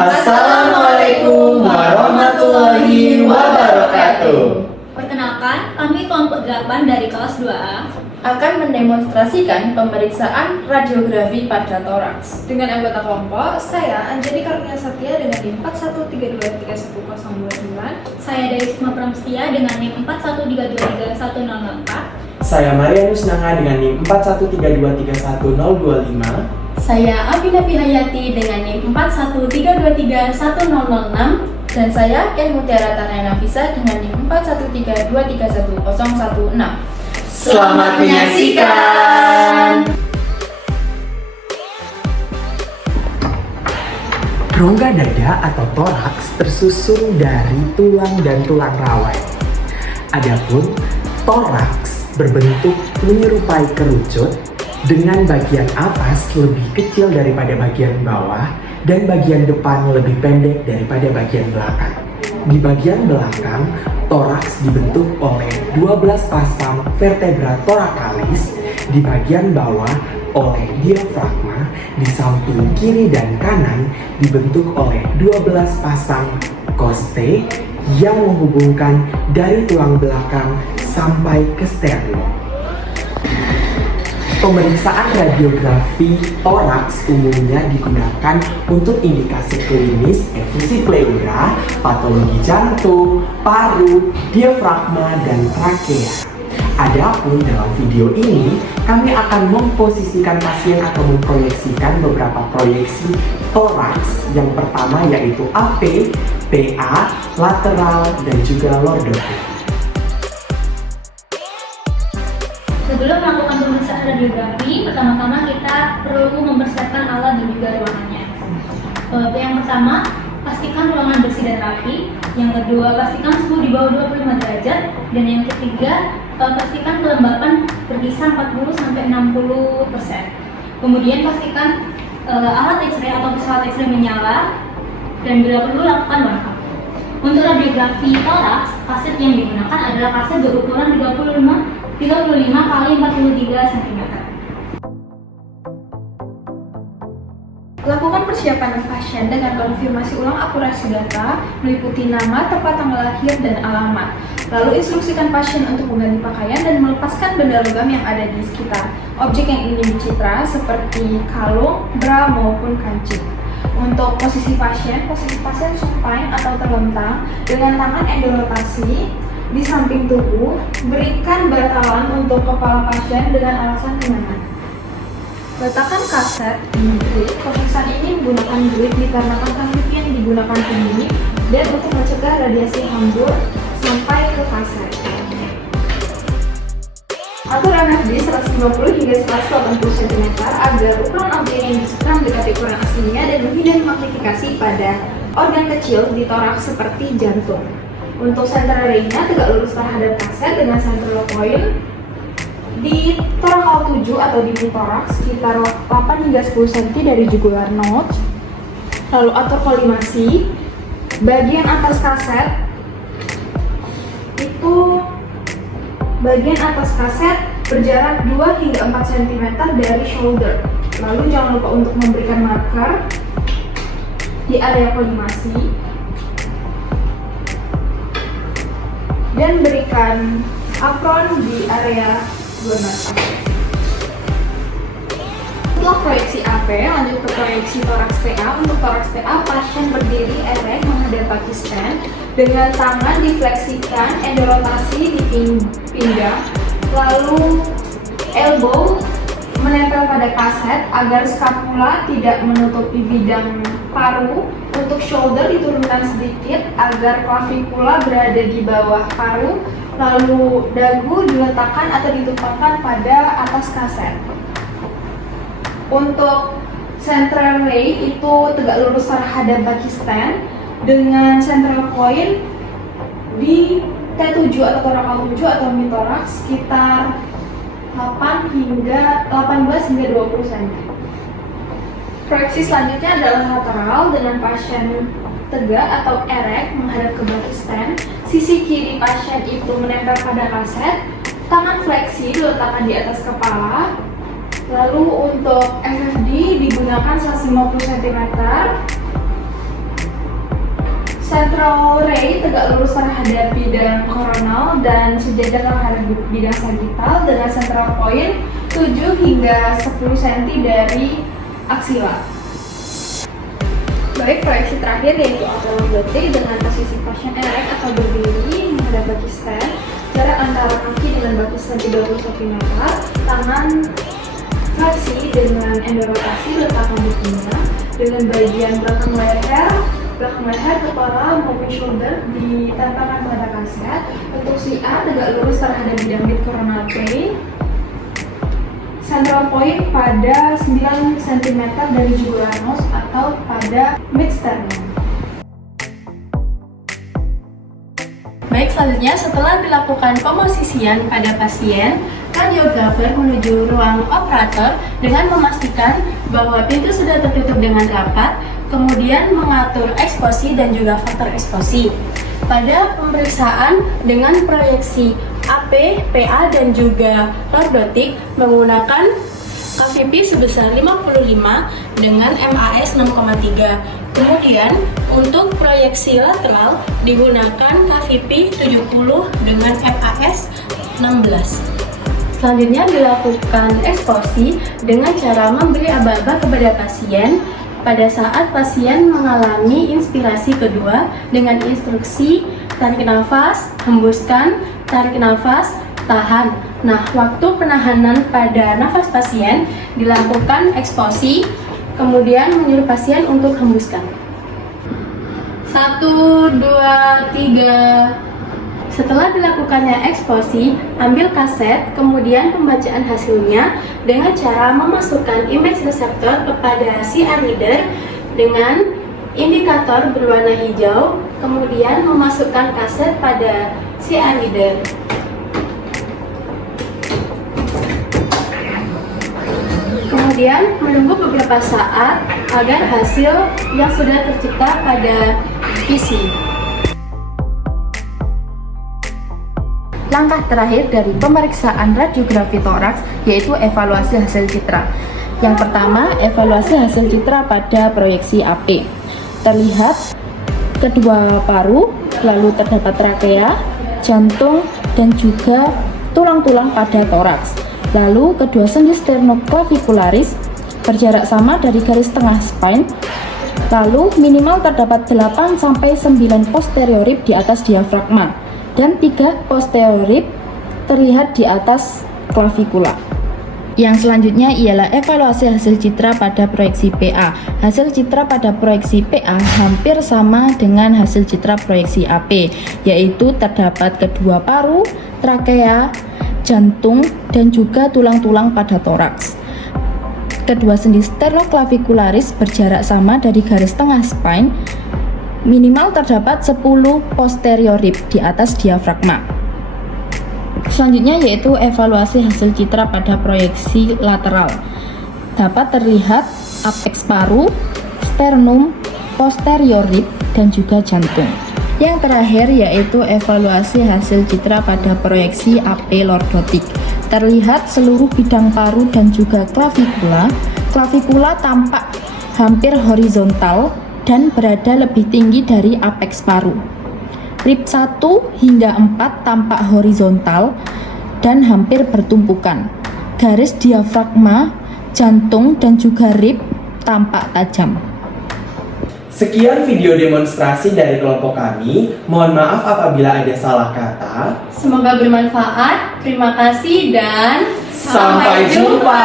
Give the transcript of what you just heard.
Assalamualaikum warahmatullahi wabarakatuh. Perkenalkan, kami kelompok 8 dari kelas 2A akan mendemonstrasikan pemeriksaan radiografi pada toraks. Dengan anggota kelompok, saya Anjani Karunia Satya dengan NIM 4132311029. Saya Daisma Pramstia dengan NIM 41323104. Saya Marianus Nanga dengan NIM 4132311025. Saya Afina Hayati dengan NIM 41323106. Dan saya Ken Mutiara Tanaya Nafisa dengan NIM 4132310116. Selamat menyaksikan. Rongga dada atau toraks tersusun dari tulang dan tulang rawan. Adapun toraks berbentuk menyerupai kerucut dengan bagian atas lebih kecil daripada bagian bawah dan bagian depan lebih pendek daripada bagian belakang. Di bagian belakang, toraks dibentuk oleh 12 pasang vertebra thoracalis, di bagian bawah oleh diafragma, di samping kiri dan kanan dibentuk oleh 12 pasang costae yang menghubungkan dari tulang belakang sampai ke sternum. Pemeriksaan radiografi toraks umumnya digunakan untuk indikasi klinis efusi pleura, patologi jantung, paru, diafragma, dan trakea. Adapun dalam video ini, kami akan memposisikan pasien atau memproyeksikan beberapa proyeksi toraks. Yang pertama yaitu AP, PA, lateral, dan juga lordotik. Sebelum melakukan pemeriksaan radiografi, pertama-tama kita perlu mempersiapkan alat dan juga ruangannya. Yang pertama, pastikan ruangan bersih dan rapi. Yang kedua, pastikan suhu di bawah 25 derajat. Dan yang ketiga, pastikan kelembapan berkisar 40-60%. Kemudian pastikan alat X-ray atau pesawat X-ray menyala. Dan bila perlu, lakukan one-up. Untuk radiografi toraks, kaset yang digunakan adalah kaset berukuran 35 x 43 cm. Lakukan persiapan pasien dengan konfirmasi ulang akurasi data, meliputi nama, tempat tanggal lahir, dan alamat. Lalu instruksikan pasien untuk mengganti pakaian dan melepaskan benda logam yang ada di sekitar objek yang ingin dicitra seperti kalung, bra, maupun kancing. Untuk posisi pasien supine atau terlentang dengan tangan endorotasi di samping tubuh, berikan bantalan untuk kepala pasien dengan alasan ringan. Letakkan kaset di grid. Pemeriksaan ini menggunakan grid dikarenakan teknik yang digunakan tinggi dan untuk mencegah radiasi hambur sampai ke kaset. Atur MFD 150 hingga 180 cm agar ukuran objek yang disekam mendekati ukuran aslinya dan menghindari magnifikasi pada organ kecil di toraks seperti jantung. Untuk center array-nya tegak lurus terhadap kaset dengan central point di torakal 7 atau di toraks sekitar 8 hingga 10 cm dari jugular notch. Lalu atur kolimasi. Bagian atas kaset berjarak 2 hingga 4 cm dari shoulder. Lalu jangan lupa untuk memberikan marker di area kolimasi dan berikan apron di area donor pasien. Setelah proyeksi AP, lanjut ke proyeksi toraks PA. Untuk toraks PA, pasien berdiri erect menghadap kaki stand dengan tangan difleksikan, endorotasi di pinggang, lalu elbow menempel pada kaset agar scapula tidak menutupi bidang paru. Untuk shoulder diturunkan sedikit agar clavicular berada di bawah paru, lalu dagu diletakkan atau ditumpangkan pada atas kaset. Untuk central ray itu tegak lurus terhadap kaki stand dengan central point di T7 atau torakal 7 atau mitoraks sekitar 18 hingga 20 cm. Proyeksi selanjutnya adalah lateral dengan pasien tegak atau erect menghadap ke kaki stand. Sisi kiri pasien itu menempel pada kaset, tangan fleksi diletakkan di atas kepala. Lalu untuk FFD digunakan 150 cm Central ray tegak lurus terhadap bidang koronal dan sejajar terhadap bidang sagittal dengan central point 7 hingga 10 cm dari aksila. Baik, proyeksi terakhir yaitu ortholordotik dengan posisi pasien erect atau berdiri menghadap baki stand. Jarak antara kaki dengan baki stand 30 cm. Tangan fleksi dengan endorotasi letakkan di pinggang dengan bagian belakang leher, kepala maupun shoulder ditempelkan pada kaset. Untuk si A tegak lurus terhadap bidang mid coronal plane. Central point pada 9 cm dari jugular nose atau pada mid sternum. Baik, selanjutnya setelah dilakukan pemosisian pada pasien, radiografer menuju ruang operator dengan memastikan bahwa pintu sudah tertutup dengan rapat, kemudian mengatur eksposi dan juga faktor eksposi. Pada pemeriksaan dengan proyeksi AP, PA dan juga lordotik menggunakan KVP sebesar 55 dengan MAS 6,3. Kemudian untuk proyeksi lateral digunakan KVP 70 dengan MAS 16. Selanjutnya dilakukan eksposi dengan cara memberi aba-aba kepada pasien pada saat pasien mengalami inspirasi kedua dengan instruksi tarik nafas, hembuskan, tarik nafas, tahan. Nah, waktu penahanan pada nafas pasien dilakukan eksposi, kemudian menyuruh pasien untuk hembuskan. 1, 2, 3. Setelah dilakukannya eksposi, ambil kaset, kemudian pembacaan hasilnya dengan cara memasukkan image reseptor kepada CR reader dengan indikator berwarna hijau, kemudian memasukkan kaset pada CR reader. Kemudian menunggu beberapa saat agar hasil yang sudah tercipta pada PC. Langkah terakhir dari pemeriksaan radiografi toraks yaitu evaluasi hasil citra. Yang pertama, evaluasi hasil citra pada proyeksi AP. Terlihat kedua paru, lalu terdapat trakea, jantung, dan juga tulang-tulang pada toraks. Lalu kedua sendi sternoclavicularis berjarak sama dari garis tengah spine. Lalu minimal terdapat 8-9 posterior rib di atas diafragma dan 3 posterior rib terlihat di atas klavikula. Yang selanjutnya ialah evaluasi hasil citra pada proyeksi PA. Hasil citra pada proyeksi PA hampir sama dengan hasil citra proyeksi AP, yaitu terdapat kedua paru, trakea, jantung, dan juga tulang-tulang pada toraks. Kedua sendi sternoclavicularis berjarak sama dari garis tengah spine. Minimal terdapat 10 posterior rib di atas diafragma. Selanjutnya yaitu evaluasi hasil citra pada proyeksi lateral. Dapat terlihat apex paru, sternum, posterior rib, dan juga jantung. Yang terakhir yaitu evaluasi hasil citra pada proyeksi AP lordotik. Terlihat seluruh bidang paru dan juga klavikula. Klavikula tampak hampir horizontal dan berada lebih tinggi dari apex paru. Rib 1 hingga 4 tampak horizontal dan hampir bertumpukan. Garis diafragma, jantung, dan juga rib tampak tajam. Sekian video demonstrasi dari kelompok kami. Mohon maaf apabila ada salah kata. Semoga bermanfaat. Terima kasih dan Sampai jumpa.